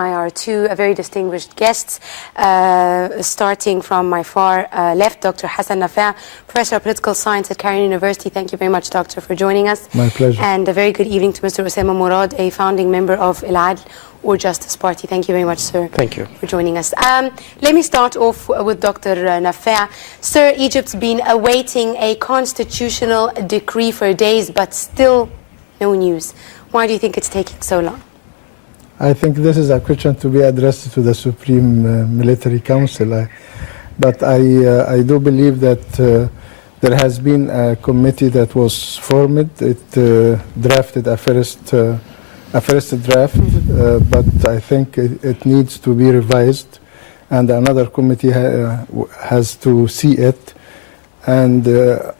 Are two very distinguished guests, starting from my far left, Dr. Hassan Nafaa, Professor of Political Science at Cairo University. Thank you very much, Doctor, for joining us. My pleasure. And a very good evening to Mr. Osama Mourad, a founding member of ElAdl, or Justice Party. Thank you very much, sir. Thank you for joining us. Let me start off with Dr. Nafaa. Sir, Egypt's been awaiting a constitutional decree for days, but still no news. Why do you think it's taking so long? I think this is a question to be addressed to the Supreme Military Council. But I do believe that there has been a committee that was formed. It drafted a first draft, but I think it needs to be revised, and another committee has to see it. And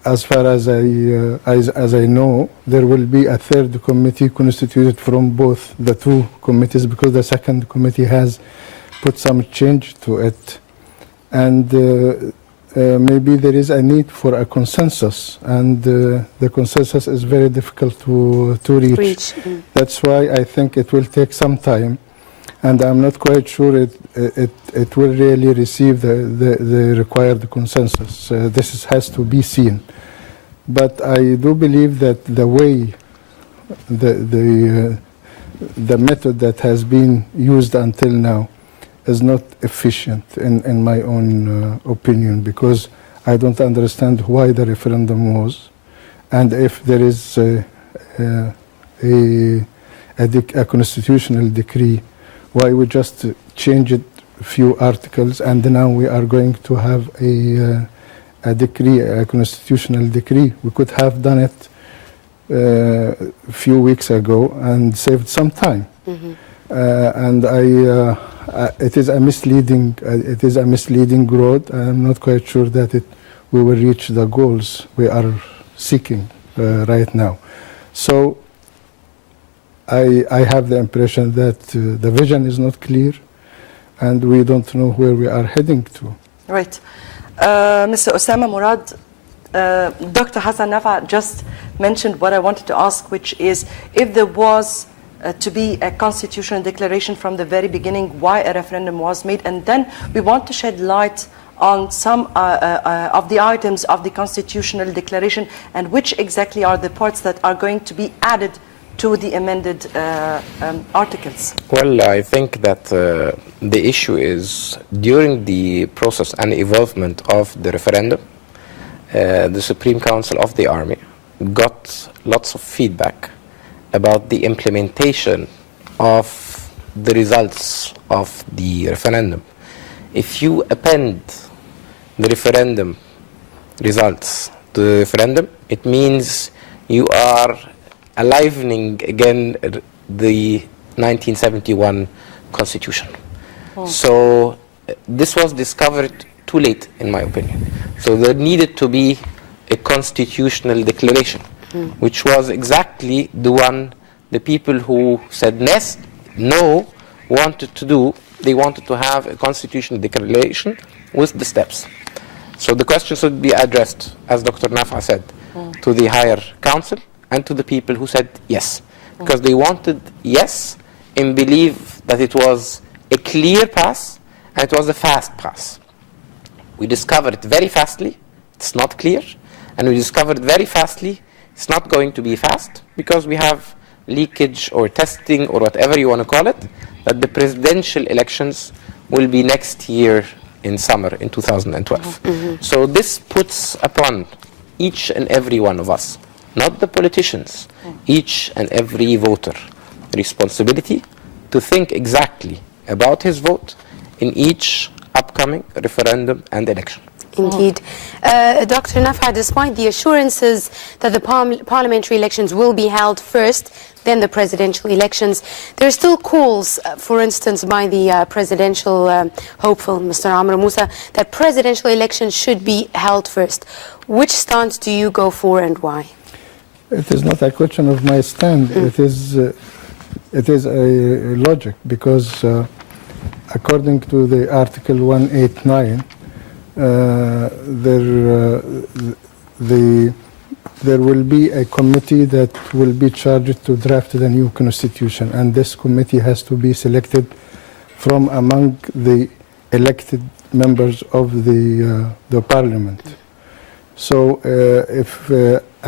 as far as I know, there will be a third committee constituted from both the two committees, because the second committee has put some change to it. And maybe there is a need for a consensus, and the consensus is very difficult to reach. That's why I think it will take some time, and I'm not quite sure it will really receive the required consensus. This has to be seen. But I do believe that the way, the method that has been used until now is not efficient in my own opinion, because I don't understand why the referendum was, and if there is a constitutional decree, why we just change it a few articles, and now we are going to have a decree, a constitutional decree. We could have done it a few weeks ago and saved some time. And it is a misleading road. I'm not quite sure that we will reach the goals we are seeking right now. So I have the impression that the vision is not clear, and we don't know where we are heading to. Right. Mr. Osama Mourad, Dr. Hassan Nafaa just mentioned what I wanted to ask, which is, if there was to be a constitutional declaration from the very beginning, why a referendum was made, and then we want to shed light on some of the items of the constitutional declaration, and which exactly are the parts that are going to be added to the amended articles. Well, I think that the issue is, during the process and evolvement of the referendum, the Supreme Council of the Army got lots of feedback about the implementation of the results of the referendum. If you append the referendum results to the referendum, it means you are alivening again the 1971 Constitution. So this was discovered too late, in my opinion. So there needed to be a constitutional declaration, which was exactly the one the people who said no wanted to do. They wanted to have a constitutional declaration with the steps. So the question should be addressed, as Dr. Nafaa said, to the higher council and to the people who said yes, because they wanted yes and believe that it was a clear pass and it was a fast pass. We discovered very fastly it's not clear, and we discovered very fastly it's not going to be fast, because we have leakage or testing or whatever you want to call it, that the presidential elections will be next year in summer, in 2012. So this puts upon each and every one of us, not the politicians, each and every voter, responsibility to think exactly about his vote in each upcoming referendum and election. Indeed. Dr. Nafaa, despite the assurances that the parliamentary elections will be held first, then the presidential elections, there are still calls, for instance, by the presidential hopeful, Mr. Amr Moussa, that presidential elections should be held first. Which stance do you go for, and why? It is not a question of my stand. It is a logic, because according to the Article 189, there will be a committee that will be charged to draft the new constitution, and this committee has to be selected from among the elected members of the parliament. So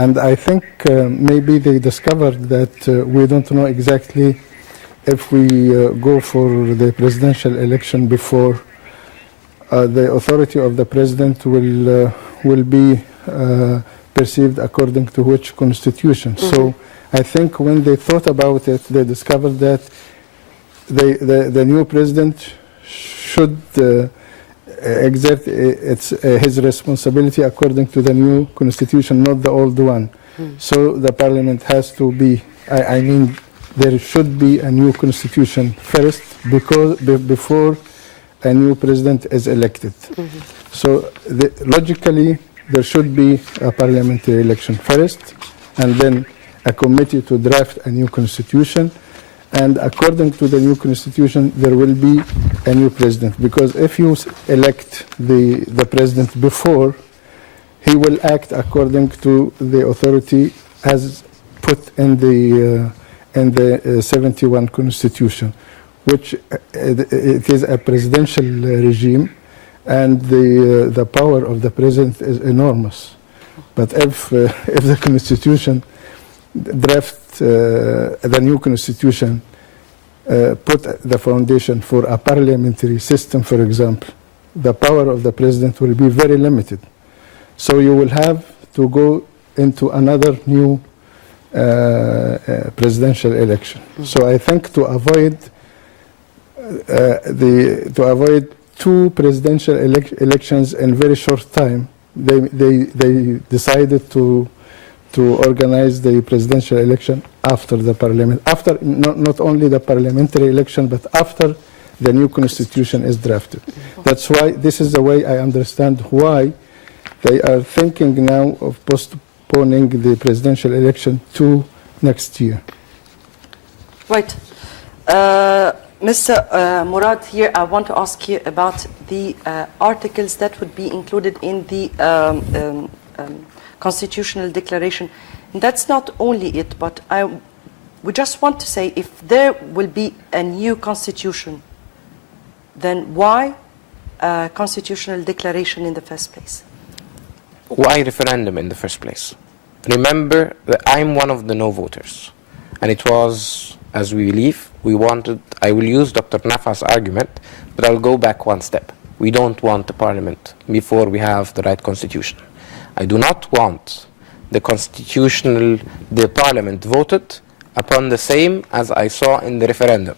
and I think maybe they discovered that we don't know exactly if we go for the presidential election before the authority of the president will be perceived according to which constitution. So I think when they thought about it, they discovered that the new president should exert his responsibility according to the new constitution, not the old one. So the parliament has to be, I mean, there should be a new constitution first before a new president is elected. So logically, there should be a parliamentary election first, and then a committee to draft a new constitution. And according to the new constitution, there will be a new president. Because if you elect the president before, he will act according to the authority as put in the 71 constitution, which it is a presidential regime, and the power of the president is enormous. But if the constitution draft the new constitution put the foundation for a parliamentary system, for example, the power of the president will be very limited. So you will have to go into another new presidential election. So I think to avoid two presidential elections in very short time, they decided to organize the presidential election after the parliament, after not only the parliamentary election, but after the new constitution is drafted. That's why, this is the way I understand why they are thinking now of postponing the presidential election to next year. Right. Mr. Mourad, here I want to ask you about the articles that would be included in the constitutional declaration. And that's not only it, but we just want to say, if there will be a new constitution, then why a constitutional declaration in the first place? Why referendum in the first place? Remember that I'm one of the no voters. And it was, as we believe, I will use Dr. Nafa's argument, but I'll go back one step. We don't want a parliament before we have the right constitution. I do not want the parliament voted upon the same as I saw in the referendum.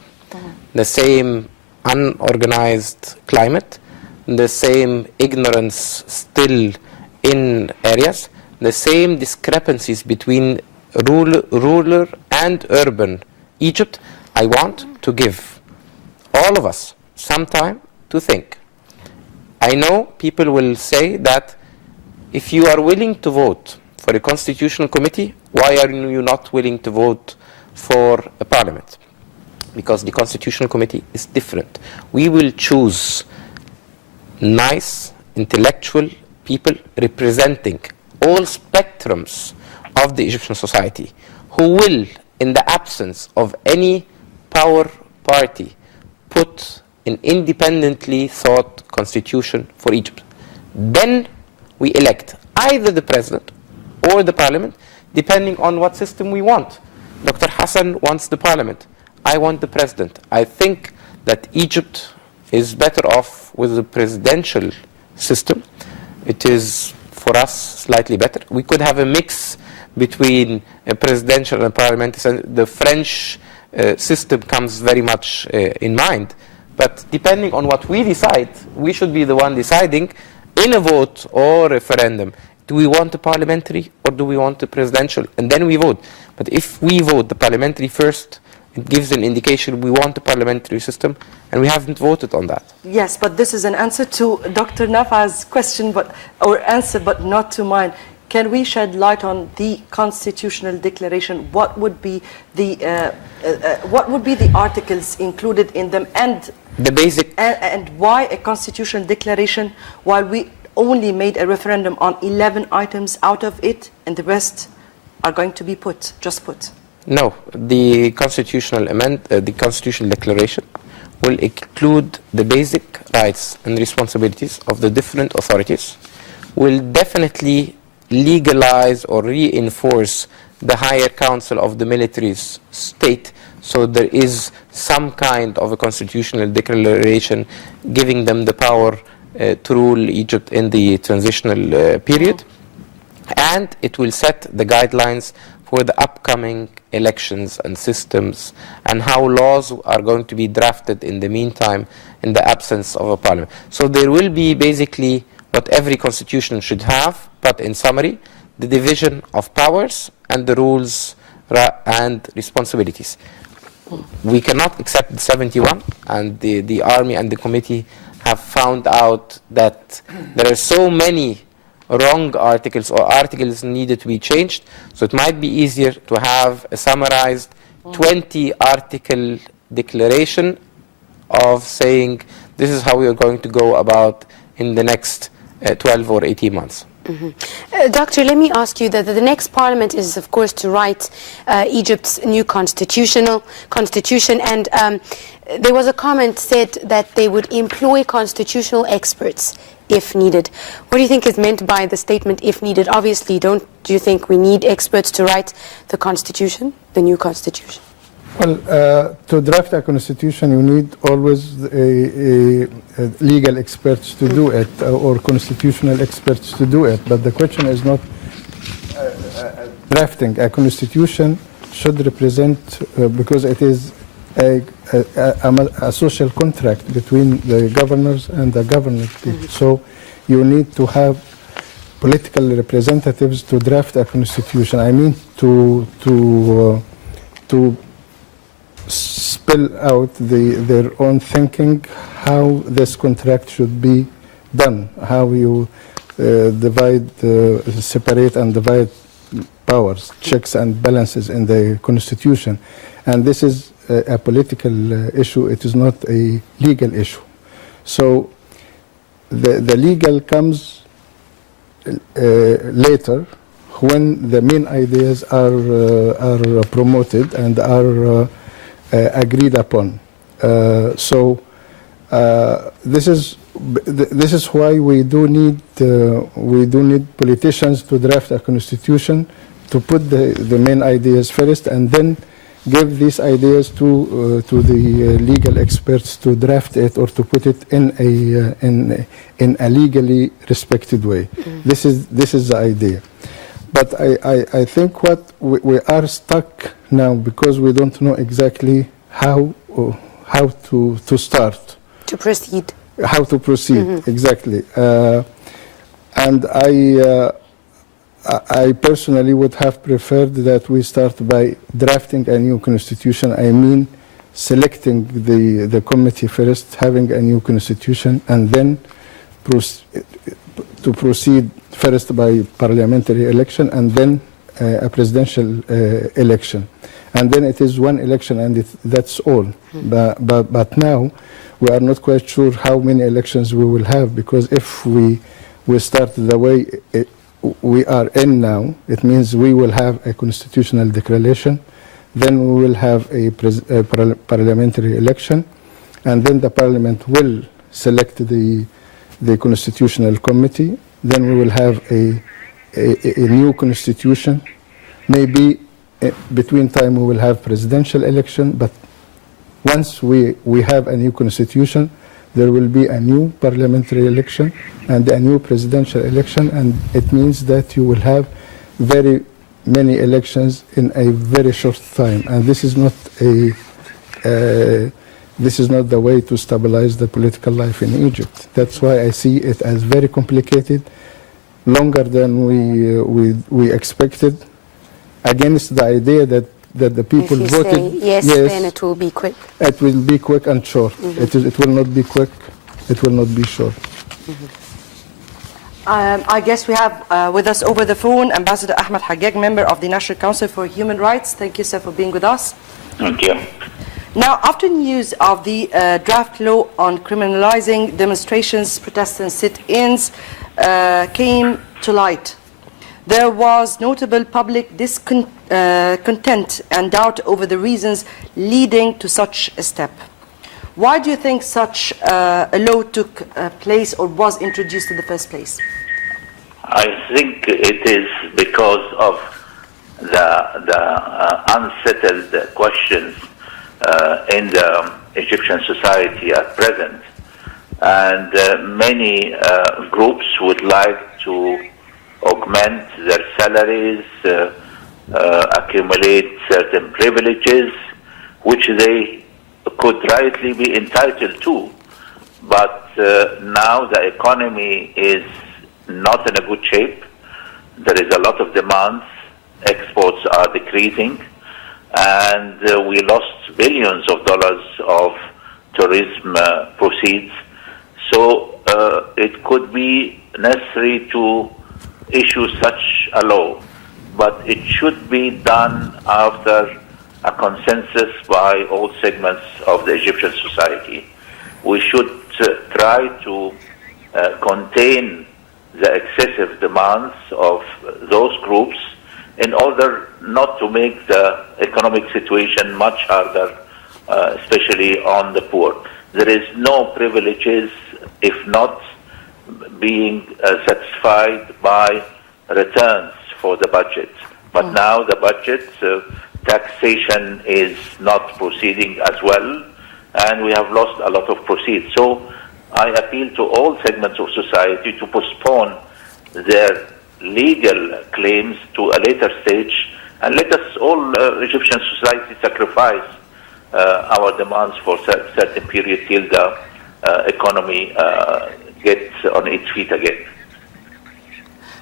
The same unorganized climate, the same ignorance still in areas, the same discrepancies between rural and urban Egypt. I want to give all of us some time to think. I know people will say that if you are willing to vote for a constitutional committee, why are you not willing to vote for a parliament? Because the constitutional committee is different. We will choose nice, intellectual people representing all spectrums of the Egyptian society, who will, in the absence of any power party, put an independently thought constitution for Egypt. Then we elect either the president or the parliament, depending on what system we want. Dr. Hassan wants the parliament. I want the president. I think that Egypt is better off with the presidential system. It is, for us, slightly better. We could have a mix between a presidential and parliamentary. The French system comes very much in mind. But depending on what we decide, we should be the one deciding in a vote or referendum. Do we want a parliamentary or do we want a presidential? And then we vote. But if we vote the parliamentary first, it gives an indication we want a parliamentary system, and we haven't voted on that. Yes, but this is an answer to Dr. Nafa's question, or answer, but not to mine. Can we shed light on the constitutional declaration? What would be the articles included in them, and the basic and why a constitutional declaration while we only made a referendum on 11 items out of it, and the rest are going to be just put? No, the constitutional declaration will include the basic rights and responsibilities of the different authorities, will definitely legalize or reinforce the higher council of the military state, so there is some kind of a constitutional declaration giving them the power to rule Egypt in the transitional period. And it will set the guidelines for the upcoming elections and systems and how laws are going to be drafted in the meantime in the absence of a parliament. So there will be basically what every constitution should have, but in summary, the division of powers and the rules and responsibilities. We cannot accept the 71, and the army and the committee have found out that there are so many wrong articles or articles needed to be changed, so it might be easier to have a summarized 20-article declaration of saying this is how we are going to go about in the next 12 or 18 months. Doctor, let me ask you that the next parliament is, of course, to write Egypt's new constitution, and there was a comment said that they would employ constitutional experts if needed. What do you think is meant by the statement "if needed"? Obviously, do you think we need experts to write the constitution, the new constitution? Well, to draft a constitution, you need always legal experts to do it, or constitutional experts to do it. But the question is not drafting a constitution should represent, because it is a social contract between the governors and the governed people. So you need to have political representatives to draft a constitution. I mean to spill out their own thinking, how this contract should be done, how you separate and divide powers, checks and balances in the constitution. And this is a political issue, it is not a legal issue. So the legal comes later, when the main ideas are promoted and are agreed upon. This is why we do need politicians to draft a constitution, to put the main ideas first, and then give these ideas to the legal experts to draft it or to put it in a legally respected way. This is the idea. But I think what we are stuck now, because we don't know exactly how to start. To proceed. How to proceed, exactly. And I personally would have preferred that we start by drafting a new constitution. I mean, selecting the committee first, having a new constitution, and then to proceed first by parliamentary election and then a presidential election. And then it is one election and that's all. But now we are not quite sure how many elections we will have, because if we start the way we are in now, it means we will have a constitutional declaration, then we will have a parliamentary election, and then the parliament will select the constitutional committee. Then we will have a new constitution. Maybe between time we will have presidential election, but once we have a new constitution, there will be a new parliamentary election and a new presidential election, and it means that you will have very many elections in a very short time, and this is not the way to stabilize the political life in Egypt. That's why I see it as very complicated, longer than we expected, against the idea that the people voted yes, then it will be quick. It will be quick and short. It will not be quick. It will not be short. I guess we have with us over the phone Ambassador Ahmed Hageg, member of the National Council for Human Rights. Thank you, sir, for being with us. Thank you. Now, after news of the draft law on criminalizing demonstrations, protests and sit-ins came to light, there was notable public discontent and doubt over the reasons leading to such a step. Why do you think such a law took place or was introduced in the first place? I think it is because of the unsettled questions in the Egyptian society at present. And many groups would like to augment their salaries, accumulate certain privileges, which they could rightly be entitled to. But now the economy is not in a good shape. There is a lot of demands. Exports are decreasing. And we lost billions of dollars of tourism proceeds. So it could be necessary to issue such a law. But it should be done after a consensus by all segments of the Egyptian society. We should try to contain the excessive demands of those groups in order not to make the economic situation much harder, especially on the poor. There is no privileges if not being satisfied by returns for the budget. But now the budget taxation is not proceeding as well, and we have lost a lot of proceeds. So I appeal to all segments of society to postpone their legal claims to a later stage, and let us all Egyptian society sacrifice our demands for a certain period till the economy gets on its feet again.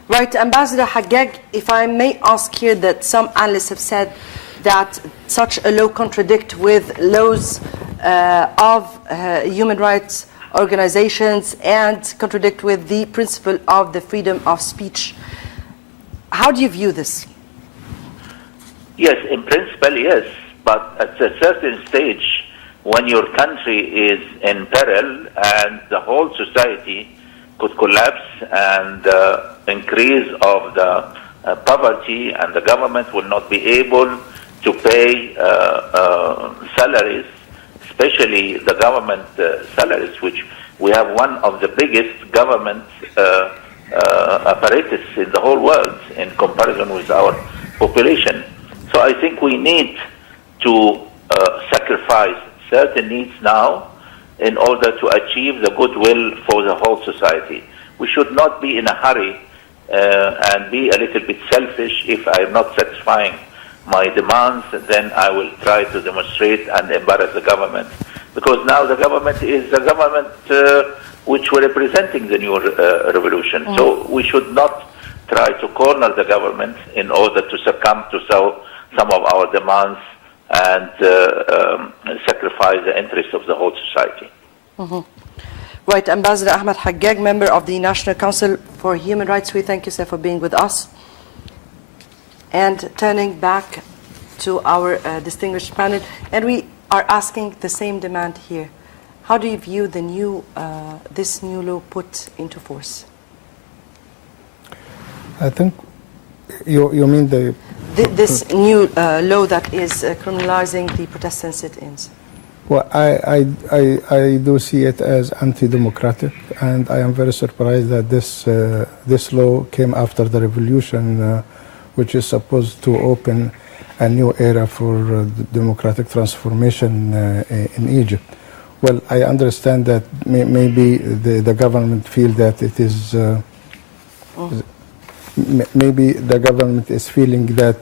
Right, Ambassador Haggag, if I may ask here, that some analysts have said that such a law contradicts with laws of human rights organizations and contradict with the principle of the freedom of speech. How do you view this? Yes, in principle, yes. But at a certain stage, when your country is in peril and the whole society could collapse and increase of the poverty, and the government will not be able to pay salaries, especially the government salaries, which we have one of the biggest government apparatus in the whole world in comparison with our population. So I think we need to sacrifice certain needs now in order to achieve the goodwill for the whole society. We should not be in a hurry and be a little bit selfish. If I am not satisfying my demands, then I will try to demonstrate and embarrass the government. Because now the government is the government which we're representing the new revolution. So we should not try to corner the government in order to succumb to some of our demands and sacrifice the interests of the whole society. Right, Ambassador Ahmed Haggag, member of the National Council for Human Rights, we thank you, sir, for being with us. And turning back to our distinguished panel, and we are asking the same demand here. How do you view the new, this new law put into force? I think you mean this new law that is criminalizing the protest and sit-ins. Well, I do see it as anti-democratic, and I am very surprised that this law came after the revolution, which is supposed to open a new era for democratic transformation in Egypt. Well, I understand that maybe the government feel that it is. Maybe the government is feeling that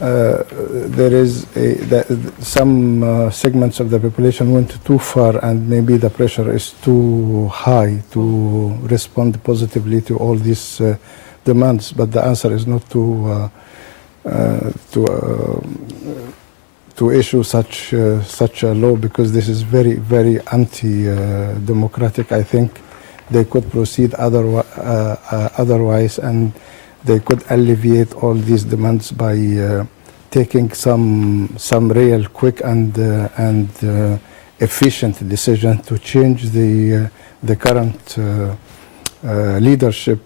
there is that some segments of the population went too far, and maybe the pressure is too high to respond positively to all these demands. But the answer is not to issue such a law, because this is very, very anti-democratic. I think they could proceed otherwise, and they could alleviate all these demands by taking some real quick and efficient decision to change the current leadership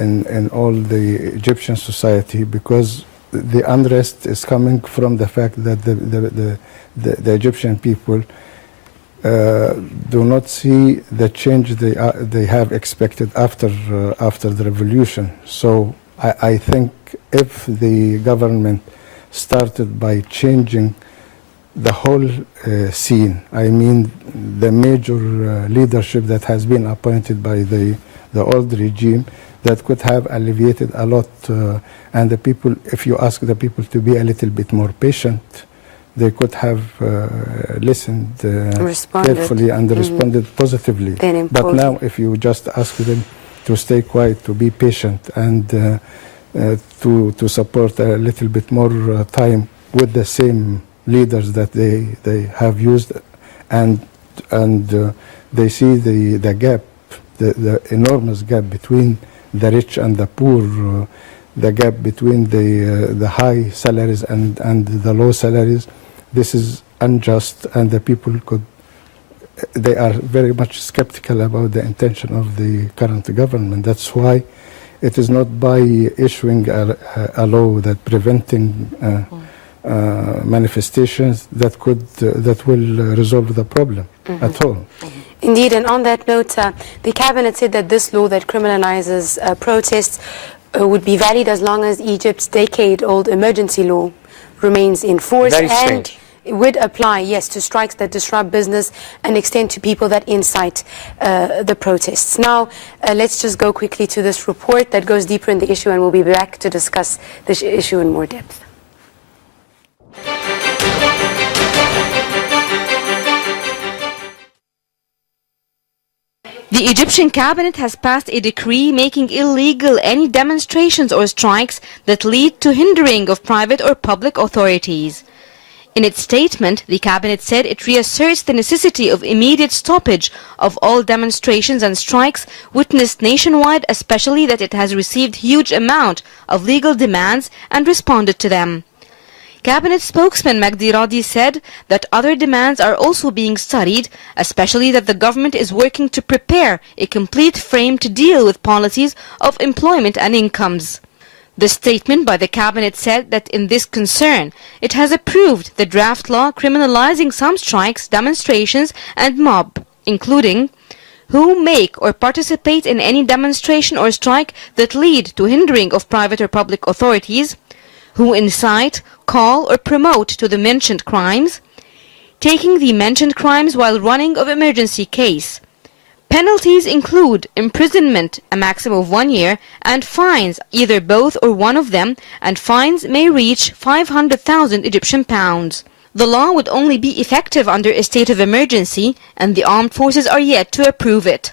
in all the Egyptian society, because the unrest is coming from the fact that the Egyptian people do not see the change they have expected after the revolution. So I think if the government started by changing the whole scene, I mean the major leadership that has been appointed by the old regime, that could have alleviated a lot, and the people, if you ask the people to be a little bit more patient, they could have listened carefully and responded positively. But now if you just ask them to stay quiet, to be patient, and to support a little bit more time with the same leaders that they have used, and they see the gap, the enormous gap between the rich and the poor, the gap between the high salaries and the low salaries. This is unjust, and the people they are very much skeptical about the intention of the current government. That's why it is not by issuing a law that preventing manifestations that will resolve the problem at all. Indeed, and on that note, the cabinet said that this law that criminalizes protests would be valid as long as Egypt's decade-old emergency law remains in force. Very and strange. it would apply, yes, to strikes that disrupt business and extend to people that incite the protests. Now, let's just go quickly to this report that goes deeper in the issue, and we'll be back to discuss this issue in more depth. The Egyptian cabinet has passed a decree making illegal any demonstrations or strikes that lead to hindering of private or public authorities. In its statement, the cabinet said it reasserts the necessity of immediate stoppage of all demonstrations and strikes witnessed nationwide, especially that it has received huge amount of legal demands and responded to them. Cabinet spokesman Magdi Radi said that other demands are also being studied, especially that the government is working to prepare a complete frame to deal with policies of employment and incomes. The statement by the cabinet said that in this concern, it has approved the draft law criminalizing some strikes, demonstrations and mob, including who make or participate in any demonstration or strike that lead to hindering of private or public authorities, who incite, call or promote to the mentioned crimes, taking the mentioned crimes while running of emergency case. Penalties include imprisonment, a maximum of 1 year, and fines, either both or one of them, and fines may reach 500,000 Egyptian pounds. The law would only be effective under a state of emergency, and the armed forces are yet to approve it.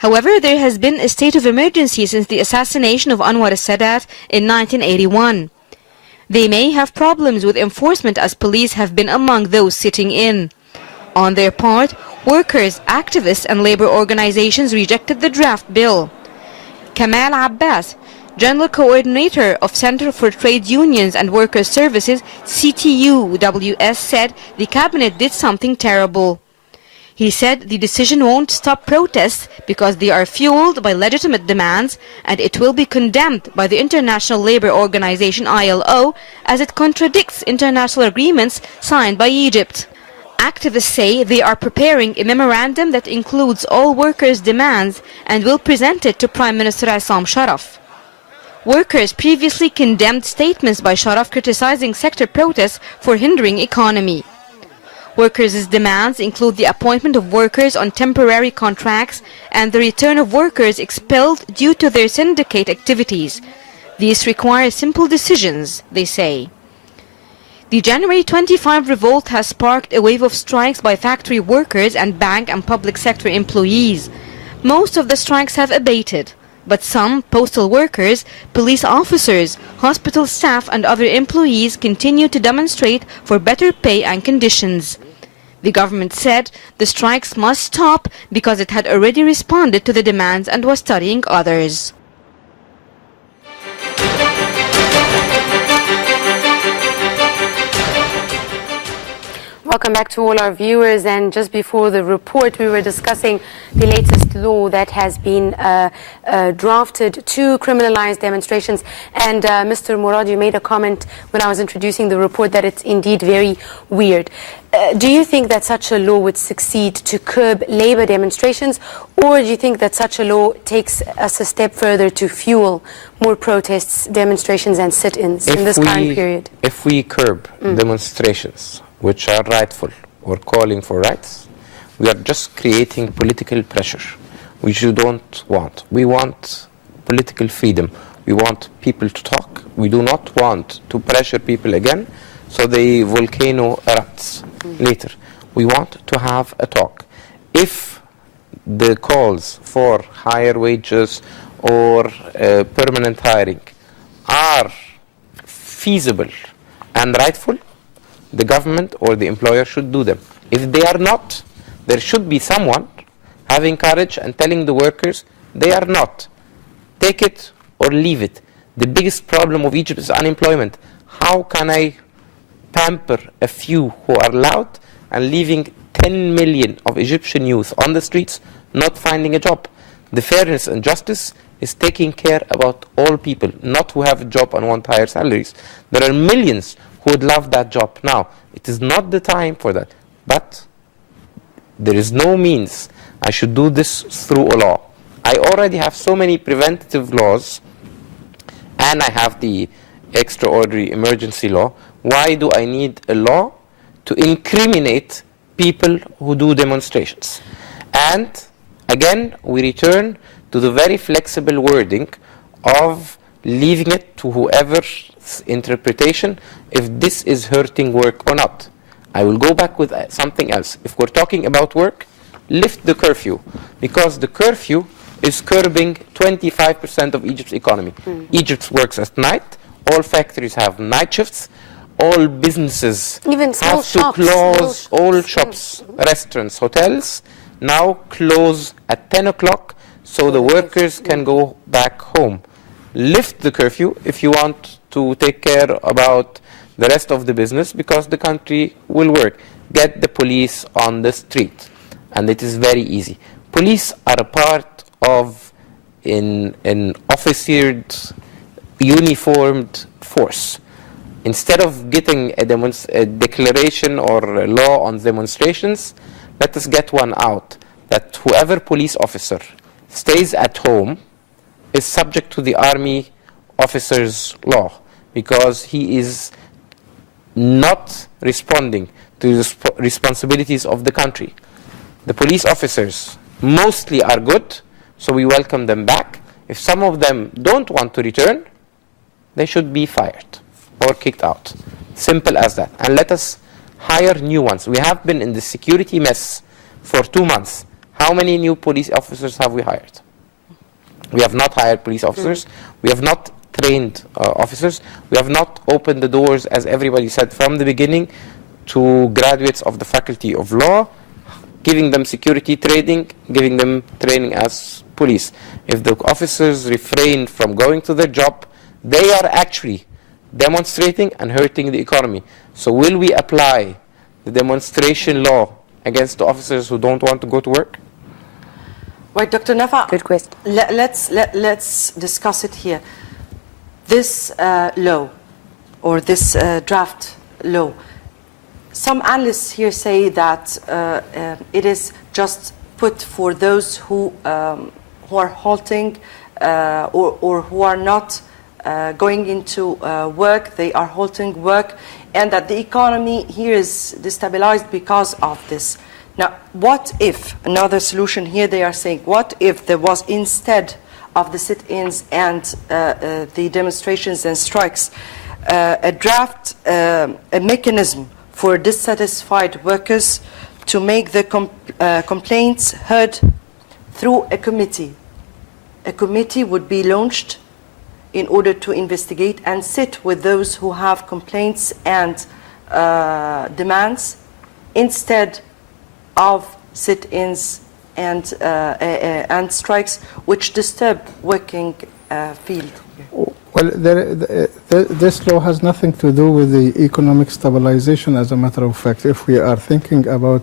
However, there has been a state of emergency since the assassination of Anwar al-Sadat in 1981. They may have problems with enforcement as police have been among those sitting in. On their part, workers, activists and labor organizations rejected the draft bill. Kamal Abbas, General Coordinator of Center for Trade Unions and Workers' Services, CTUWS, said the cabinet did something terrible. He said the decision won't stop protests because they are fueled by legitimate demands, and it will be condemned by the International Labour Organization ILO as it contradicts international agreements signed by Egypt. Activists say they are preparing a memorandum that includes all workers' demands and will present it to Prime Minister Osama Sharaf. Workers previously condemned statements by Sharaf criticizing sector protests for hindering economy. Workers' demands include the appointment of workers on temporary contracts and the return of workers expelled due to their syndicate activities. These require simple decisions, they say. The January 25 revolt has sparked a wave of strikes by factory workers and bank and public sector employees. Most of the strikes have abated, but some postal workers, police officers, hospital staff and other employees continue to demonstrate for better pay and conditions. The government said the strikes must stop because it had already responded to the demands and was studying others. Welcome back to all our viewers. And just before the report, we were discussing the latest law that has been drafted to criminalize demonstrations. And Mr. Mourad, you made a comment when I was introducing the report that it's indeed very weird. Do you think that such a law would succeed to curb labor demonstrations, or do you think that such a law takes us a step further to fuel more protests, demonstrations and sit-ins in this current period? If we curb demonstrations which are rightful or calling for rights, we are just creating political pressure, which you don't want. We want political freedom. We want people to talk. We do not want to pressure people again so the volcano erupts later. We want to have a talk. If the calls for higher wages or permanent hiring are feasible and rightful, the government or the employer should do them. If they are not, there should be someone having courage and telling the workers they are not. Take it or leave it. The biggest problem of Egypt is unemployment. How can I pamper a few who are loud and leaving 10 million of Egyptian youth on the streets not finding a job? The fairness and justice is taking care about all people, not who have a job and want higher salaries. There are millions who would love that job now. It is not the time for that. But there is no means I should do this through a law. I already have so many preventative laws, and I have the extraordinary emergency law. Why do I need a law to incriminate people who do demonstrations? And again, we return to the very flexible wording of leaving it to whoever's interpretation if this is hurting work or not. I will go back with something else. If we're talking about work, lift the curfew, because the curfew is curbing 25% of Egypt's economy. Egypt works at night. All factories have night shifts. All businesses Even have to close. All shops, restaurants, hotels now close at 10 o'clock so the workers can go back home. Lift the curfew if you want to take care about the rest of the business, because the country will work. Get the police on the street, and it is very easy. Police are a part of an officered, uniformed force. Instead of getting a declaration or a law on demonstrations, let us get one out, that whoever police officer stays at home is subject to the army officer's law, because he is not responding to the responsibilities of the country. The police officers mostly are good, so we welcome them back. If some of them don't want to return, they should be fired or kicked out. Simple as that. And let us hire new ones. We have been in the security mess for 2 months. How many new police officers have we hired? We have not hired police officers. We have not trained officers. We have not opened the doors, as everybody said from the beginning, to graduates of the Faculty of Law, giving them security training, giving them training as police. If the officers refrain from going to their job, they are actually demonstrating and hurting the economy. So will we apply the demonstration law against the officers who don't want to go to work? Right, Dr. Nafa. Good question. Let's discuss it here. This law, or this draft law, some analysts here say that it is just put for those who are halting or who are not going into work. They are halting work, and that the economy here is destabilized because of this. Now, what if, another solution here they are saying, what if there was, instead of the sit-ins and the demonstrations and strikes, a draft, a mechanism for dissatisfied workers to make the complaints heard through a committee? A committee would be launched in order to investigate and sit with those who have complaints and demands, instead of sit-ins and strikes which disturb working field. Well, this law has nothing to do with the economic stabilization, as a matter of fact. If we are thinking about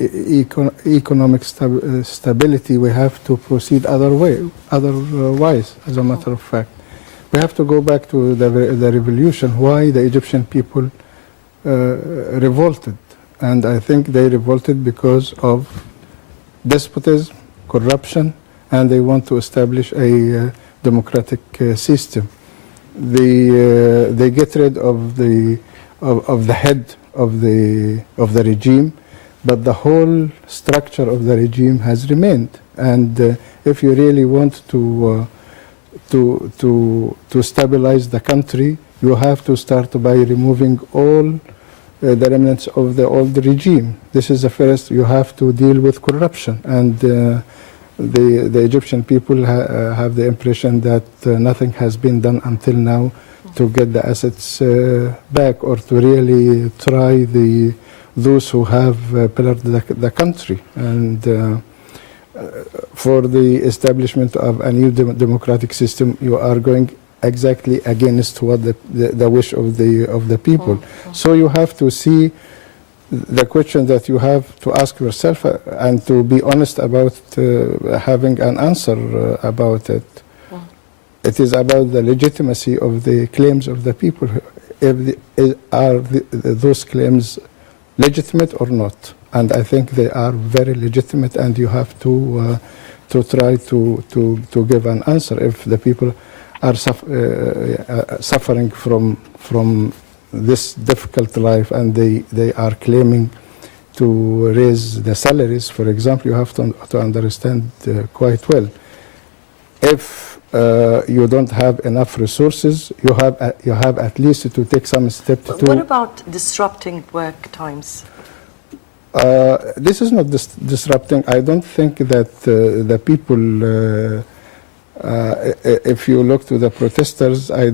economic stability, we have to proceed otherwise, as a matter of fact. We have to go back to the revolution, why the Egyptian people revolted. And I think they revolted because of despotism, corruption, and they want to establish a democratic system. They get rid of the head of the regime, but the whole structure of the regime has remained. And if you really want to stabilize the country, you have to start by removing all the remnants of the old regime. This is the first. You have to deal with corruption, and the Egyptian people have the impression that nothing has been done until now to get the assets back, or to really try those who have pillared the country. And for the establishment of a new democratic system, you are going exactly against what the wish of the people. So you have to see the question that you have to ask yourself, and to be honest about having an answer about it. It is about the legitimacy of the claims of the people. Are those claims legitimate or not? And I think they are very legitimate, and you have to try to give an answer. If the people are suffering from this difficult life, and they are claiming to raise the salaries, for example, you have to understand quite well. If you don't have enough resources, you have at least to take some step to... What about disrupting work times? This is not disrupting. I don't think that the people... if you look to the protesters, I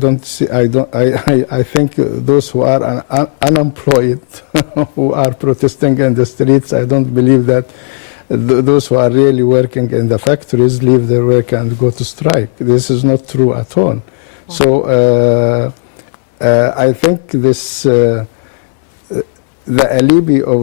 think those who are unemployed, who are protesting in the streets, I don't believe that those who are really working in the factories leave their work and go to strike. This is not true at all. So I think this the alibi of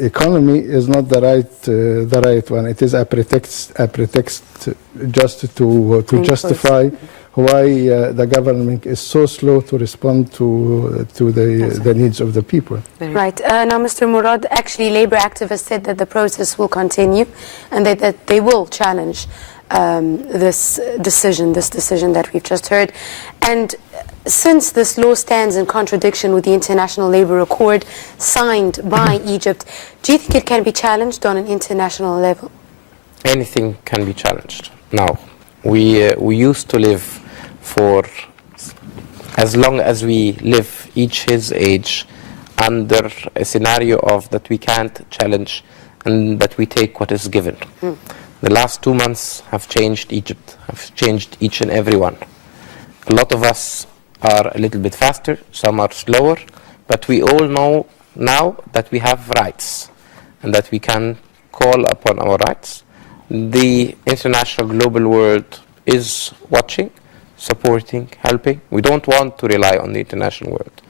economy is not the right one. It is a pretext just to justify why the government is so slow to respond to the needs of the people. Right. Now, Mr. Mourad, actually, labor activists said that the process will continue, and that they will challenge this decision that we've just heard. And since this law stands in contradiction with the International Labour Accord signed by Egypt, do you think it can be challenged on an international level? Anything can be challenged. Now, we used to live for as long as we live, each his age, under a scenario of that we can't challenge and that we take what is given. The last 2 months have changed Egypt, have changed each and every one. A lot of us are a little bit faster, some are slower, but we all know now that we have rights and that we can call upon our rights. The international global world is watching, supporting, helping. We don't want to rely on the international world.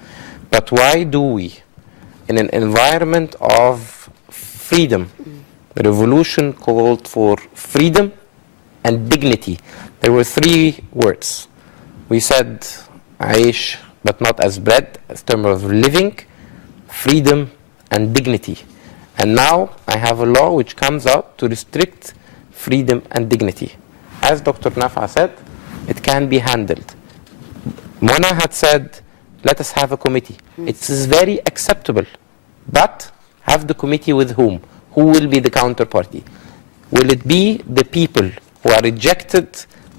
But why do we, in an environment of freedom, the revolution called for freedom and dignity. There were 3 words. We said, Aish, but not as bread, as term of living, freedom and dignity. And now I have a law which comes out to restrict freedom and dignity. As Dr. Nafa said, it can be handled. Mona had said, let us have a committee. It is very acceptable. But have the committee with whom? Who will be the counterparty? Will it be the people who are rejected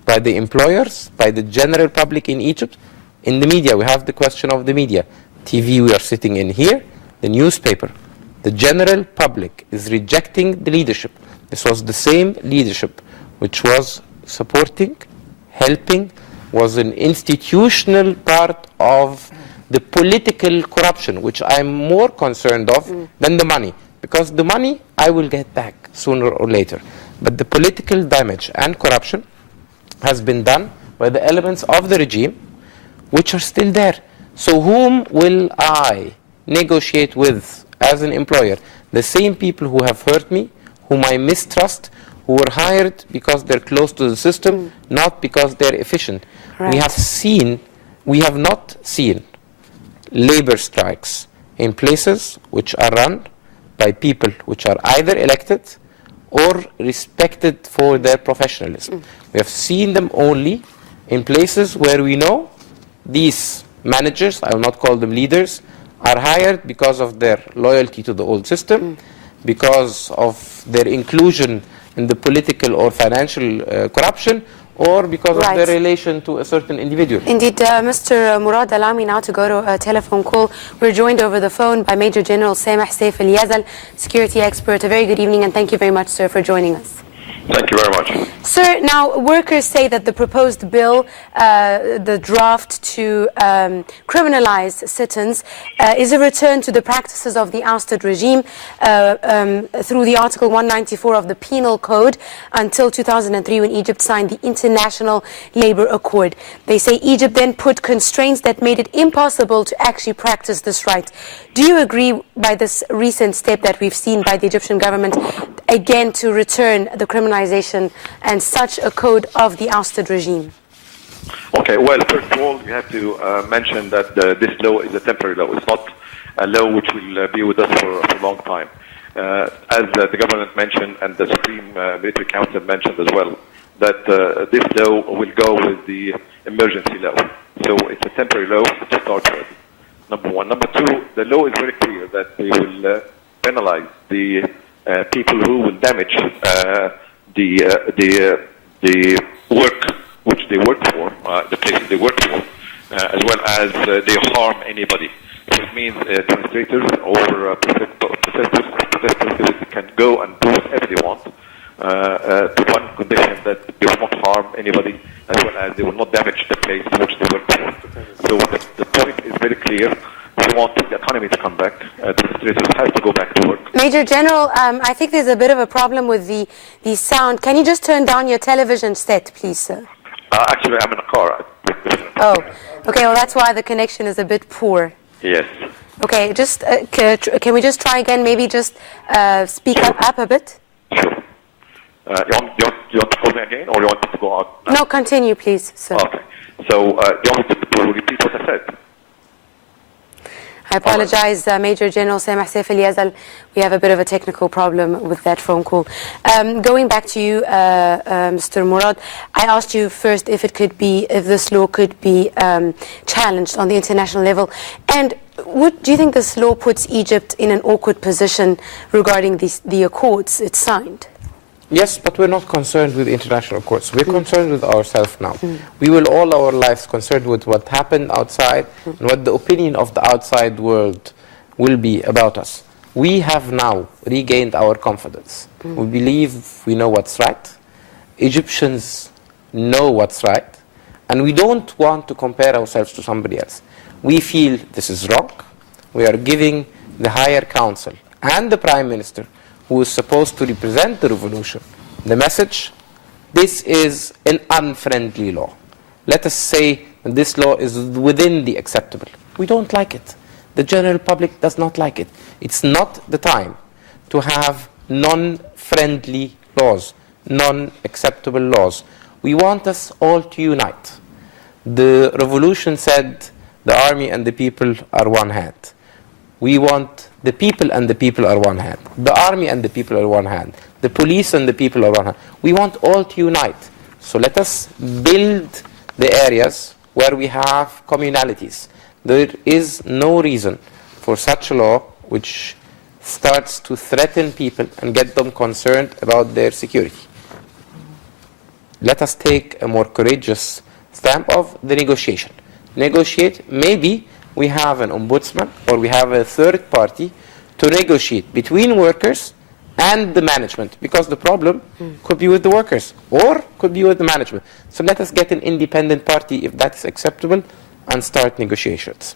by the employers, by the general public in Egypt? In the media, we have the question of the media. TV, we are sitting in here, the newspaper. The general public is rejecting the leadership. This was the same leadership which was supporting, helping, was an institutional part of the political corruption, which I'm more concerned of than the money. Because the money I will get back sooner or later. But the political damage and corruption has been done by the elements of the regime which are still there. So whom will I negotiate with as an employer? The same people who have hurt me, whom I mistrust, who were hired because they're close to the system, not because they're efficient. Right. We have not seen labor strikes in places which are run by people which are either elected or respected for their professionalism. We have seen them only in places where we know these managers, I will not call them leaders, are hired because of their loyalty to the old system, because of their inclusion in the political or financial corruption, or because of their relation to a certain individual. Indeed, Mr. Mourad, allow me now to go to a telephone call. We're joined over the phone by Major General Sameh Saif ElAdl, security expert. A very good evening, and thank you very much, sir, for joining us. Thank you very much. Sir, now workers say that the proposed bill, the draft to criminalize sit-ins, is a return to the practices of the ousted regime through the Article 194 of the Penal Code until 2003 when Egypt signed the International Labour Accord. They say Egypt then put constraints that made it impossible to actually practice this right. Do you agree by this recent step that we've seen by the Egyptian government again to return the criminalization and such a code of the ousted regime? Okay, well, first of all, you have to mention that this law is a temporary law. It's not a law which will be with us for a long time. As the government mentioned and the Supreme Military Council mentioned as well, that this law will go with the emergency law. So it's a temporary law to start with. Number one. Number two, the law is very clear that they will penalize the people who will damage the work which they work for, the places they work for, as well as they harm anybody. So it means demonstrators or protesters can go and do whatever they want to one condition that they will not harm anybody, as well as they will not damage the place in which they work for. So the point is very clear. We want the economy to come back. Demonstrators have to go back to work. Major General, I think there's a bit of a problem with the sound. Can you just turn down your television set, please, sir? Actually, I'm in a car. Oh, okay. Well, that's why the connection is a bit poor. Yes. Okay, just can we just try again? Maybe just speak up a bit. Sure. You want to call me again, or you want to go out now? No, continue, please, sir. Okay. So you want me to repeat what I said? I apologize, Major General Sameh Saif ElAdl. We have a bit of a technical problem with that phone call. Going back to you, Mr. Mourad, I asked you first if this law could be challenged on the international level. And do you think this law puts Egypt in an awkward position regarding the accords it signed? Yes, but we're not concerned with international courts. We're concerned with ourselves now. We will all our lives concerned with what happened outside and what the opinion of the outside world will be about us. We have now regained our confidence. We believe we know what's right. Egyptians know what's right. And we don't want to compare ourselves to somebody else. We feel this is wrong. We are giving the higher council and the Prime Minister, who is supposed to represent the revolution, the message: this is an unfriendly law. Let us say that this law is within the acceptable. We don't like it. The general public does not like it. It's not the time to have non-friendly laws, non-acceptable laws. We want us all to unite. The revolution said the army and the people are one hand. We want the people and the people are one hand. The army and the people are one hand. The police and the people are one hand. We want all to unite. So let us build the areas where we have communalities. There is no reason for such a law which starts to threaten people and get them concerned about their security. Let us take a more courageous stamp of the negotiation. Negotiate, maybe we have an ombudsman or we have a third party to negotiate between workers and the management, because the problem could be with the workers or could be with the management. So let us get an independent party, if that's acceptable, and start negotiations.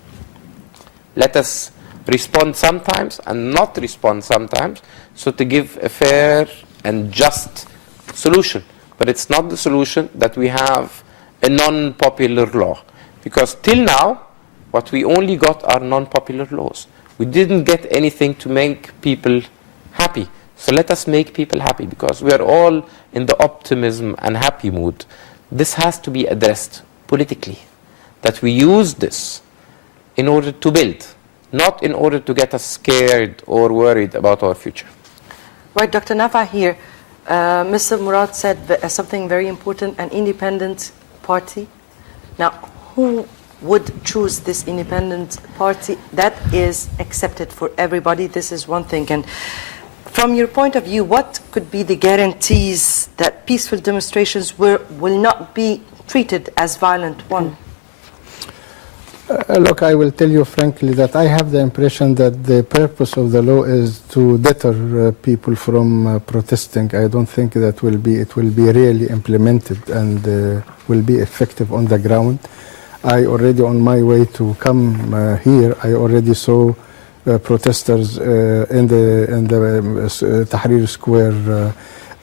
Let us respond sometimes and not respond sometimes, so to give a fair and just solution. But it's not the solution that we have a non-popular law. Because till now, what we only got are non-popular laws. We didn't get anything to make people happy. So let us make people happy, because we are all in the optimism and happy mood. This has to be addressed politically, that we use this in order to build, not in order to get us scared or worried about our future. Right, Dr. Nafa here. Mr. Mourad said something very important, an independent party. Now, who would choose this independent party that is accepted for everybody? This is one thing. And from your point of view, what could be the guarantees that peaceful demonstrations will not be treated as violent one? Look, I will tell you frankly that I have the impression that the purpose of the law is to deter people from protesting. I don't think that it will be really implemented and will be effective on the ground. I already, on my way to come here, I already saw protesters in the Tahrir Square,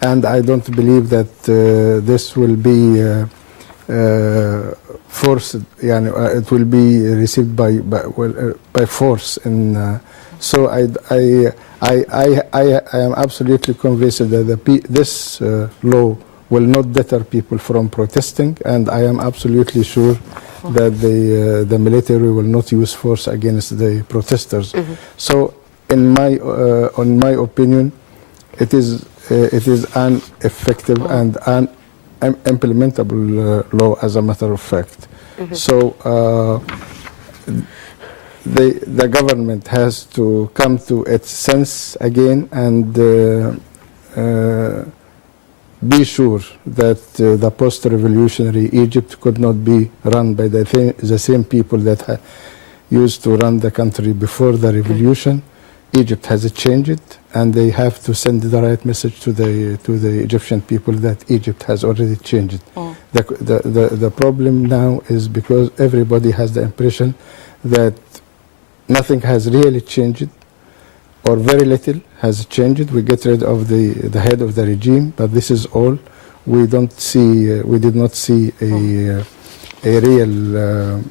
and I don't believe that this will be forced. It will be received by force. So I am absolutely convinced that this law will not deter people from protesting, and I am absolutely sure that the military will not use force against the protesters. So, on my opinion, it is an effective and an implementable law, as a matter of fact. So the government has to come to its sense again and be sure that the post-revolutionary Egypt could not be run by the same people that used to run the country before the revolution. Egypt has changed, and they have to send the right message to the Egyptian people that Egypt has already changed. The problem now is because everybody has the impression that nothing has really changed, or very little has changed. We get rid of the head of the regime, but this is all. We did not see a real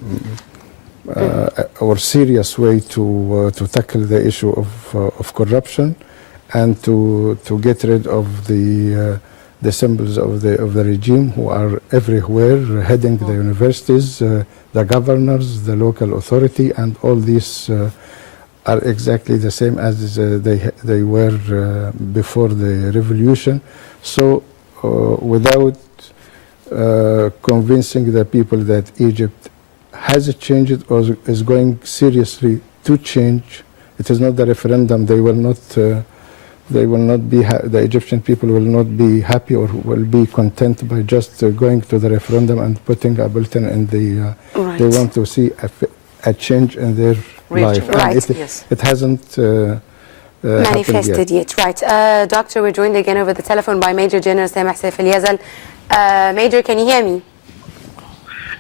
or serious way to tackle the issue of corruption, and to get rid of the symbols of the regime who are everywhere, heading the universities, the governors, the local authority, and all these are exactly the same as they were before the revolution. So without convincing the people that Egypt has changed or is going seriously to change, it is not the referendum. They will not be. The Egyptian people will not be happy or will be content by just going to the referendum and putting a bulletin in the. Right. They want to see a change in their life. Right. It hasn't manifested yet. Right. Doctor, we're joined again over the telephone by Major General Samah Saif ElAdl. Major, can you hear me?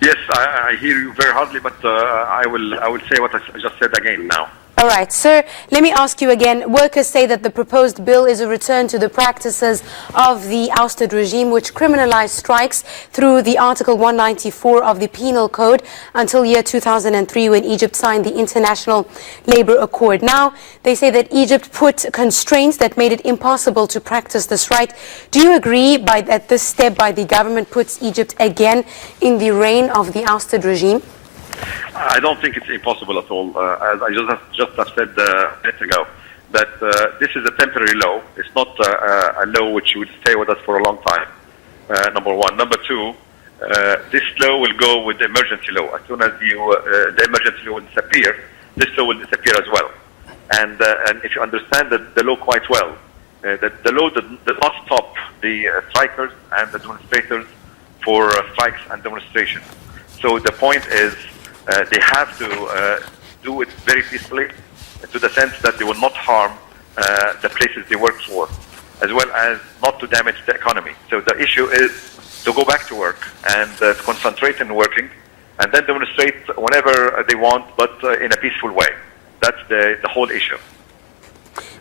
Yes, I hear you very hardly, but I will say what I just said again now. All right, sir, let me ask you again. Workers say that the proposed bill is a return to the practices of the ousted regime, which criminalized strikes through the Article 194 of the Penal Code until year 2003, when Egypt signed the International Labour Accord. Now, they say that Egypt put constraints that made it impossible to practice this right. Do you agree that this step by the government puts Egypt again in the reign of the ousted regime? I don't think it's impossible at all. As I just have said minutes ago, that this is a temporary law. It's not a law which will stay with us for a long time, number one. Number two, this law will go with the emergency law. As soon as the emergency law will disappear, this law will disappear as well. And if you understand the law quite well, that the law does not stop the strikers and the demonstrators for strikes and demonstrations. So the point is, they have to do it very peacefully, to the sense that they will not harm the places they work for, as well as not to damage the economy. So the issue is to go back to work and to concentrate in working, and then demonstrate whenever they want, but in a peaceful way. That's the whole issue.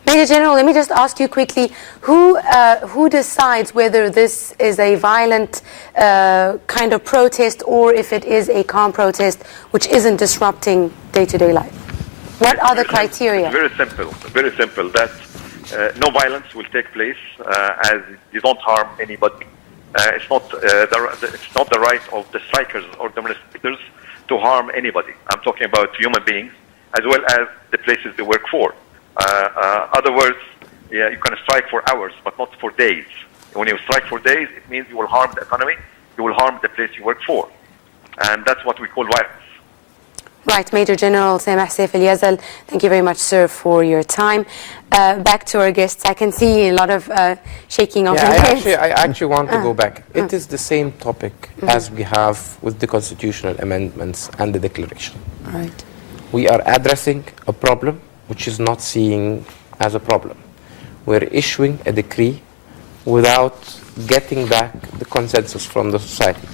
Major General, let me just ask you quickly, who decides whether this is a violent kind of protest or if it is a calm protest which isn't disrupting day-to-day life? What are the criteria? It's very simple, that no violence will take place as you don't harm anybody. It's not the right of the strikers or demonstrators to harm anybody. I'm talking about human beings as well as the places they work for. Other words, you can strike for hours, but not for days. When you strike for days, it means you will harm the economy, you will harm the place you work for. And that's what we call violence. Right, Major General Samah Saif ElAdl, thank you very much, sir, for your time. Back to our guests. I can see a lot of shaking of your heads. I actually want to go back. It is the same topic as we have with the constitutional amendments and the declaration. Right. We are addressing a problem which is not seen as a problem. We're issuing a decree without getting back the consensus from the society.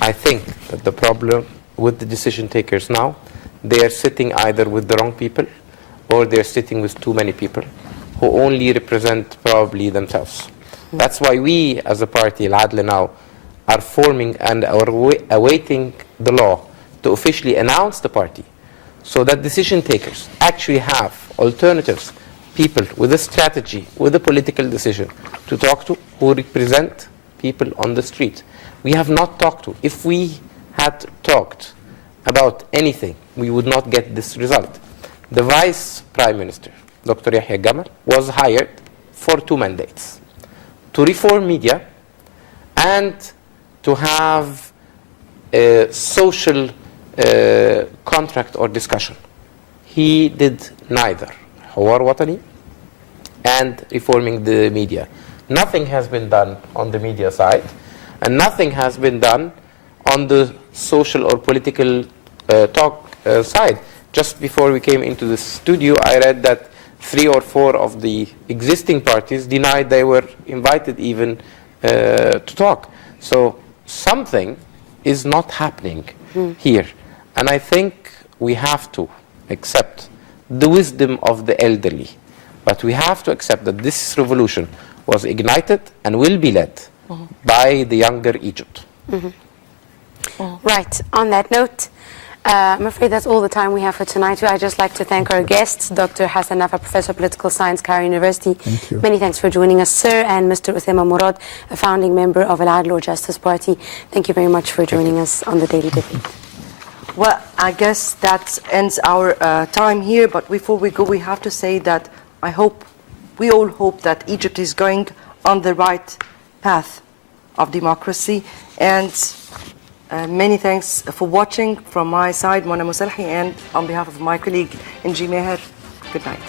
I think that the problem with the decision takers now, they are sitting either with the wrong people or they're sitting with too many people who only represent probably themselves. That's why we as a party, ElAdl now, are forming and are awaiting the law to officially announce the party so that decision takers actually have alternatives, people with a strategy, with a political decision to talk to, who represent people on the street. We have not talked to. If we had talked about anything, we would not get this result. The Vice Prime Minister, Dr. Yahya Gamal, was hired for 2 mandates, to reform media and to have a social contract or discussion. He did neither, حوار وطني and reforming the media. Nothing has been done on the media side, and nothing has been done on the social or political talk side. Just before we came into the studio, I read that 3 or 4 of the existing parties denied they were invited even to talk. So something is not happening here. And I think we have to accept the wisdom of the elderly. But we have to accept that this revolution was ignited and will be led by the younger Egypt. Right, on that note, I'm afraid that's all the time we have for tonight. I'd just like to thank our guests, Dr. Hassan Nafaa, Professor of Political Science, Cairo University. Thank you. Many thanks for joining us, sir. And Mr. Osama Mourad, a founding member of ElAdl or Justice Party. Thank you very much for joining us on the Daily Debate. Well, I guess that ends our time here, but before we go, we have to say that we all hope that Egypt is going on the right path of democracy. And many thanks for watching from my side, Mona Mosalhi, and on behalf of my colleague Inji Meher, good night.